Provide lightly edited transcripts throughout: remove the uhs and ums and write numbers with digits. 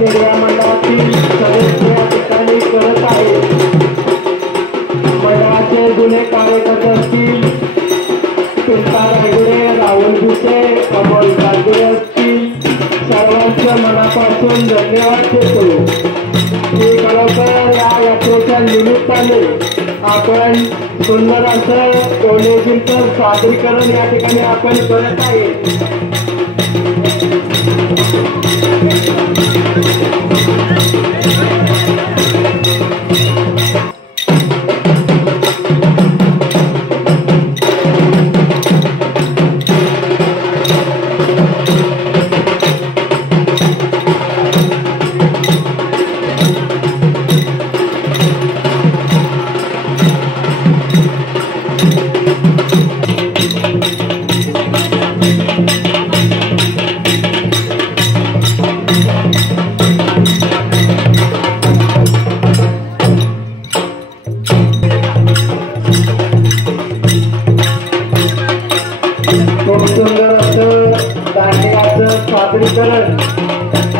क्रीडा मंडळातील सदस्य या ठिकाणी करत आहेत। मंडळाचे जुने कार्यकर्ते असतील पिंपा रायगुडे, राहुल भुसे, अमोल गाजरे असतील, सर्वांचं मनापासून धन्यवाद देतो की खरोखर या यात्रेच्या निमित्ताने आपण सुंदर असं डोलेजींचं सादरीकरण या ठिकाणी आपण करत आहे।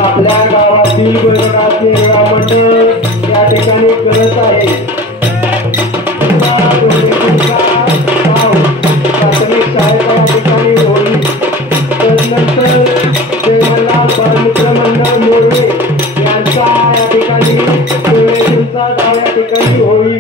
आपल्या गावातील बैलगाडी मंडळ या ठिकाणी करत आहे। प्राथमिक शाळेच्या ठिकाणी होळी, त्यानंतर देवलाल बालमित्र मंडळ मोरे यांचा या ठिकाणी गाव या ठिकाणी होळी।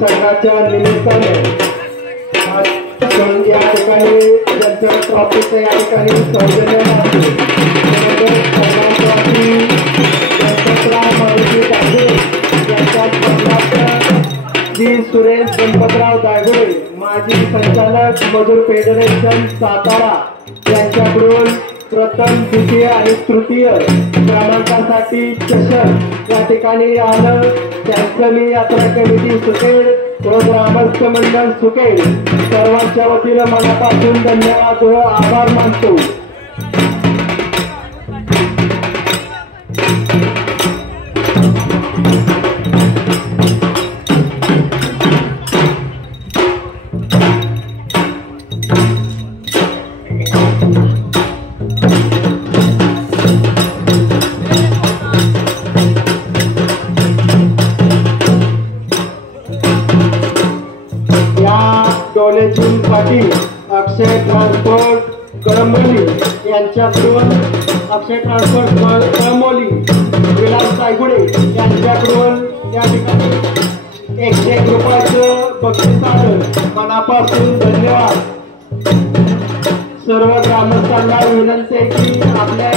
संघाच्या निमित्ताने या ठिकाणी त्यांच्या ट्रॉफीचं या ठिकाणी सौजन्य श्री सुरेश गणपतराव दायगुडे माजी संचालक मजूर फेडरेशन सातारा यांच्याकडून प्रथम, द्वितीय आणि तृतीय क्रमांकासाठी चषक या ठिकाणी आलं। त्यांचं मी यात्रा कमिटी सुकेड व ग्रामस्थ मंडळ सुकेड सर्वांच्या वतीनं मनापासून धन्यवाद व आभार मानतो। डोलेजींसाठी अक्षय ट्रान्सपोर्ट कळंबोली यांच्याकडून विलास दायगुडे यांच्याकडून या ठिकाणी 101 रुपयाचं बक्षीस आलं। मनापासून धन्यवाद। सर्व ग्रामस्थांना विनंती आहे की आपल्या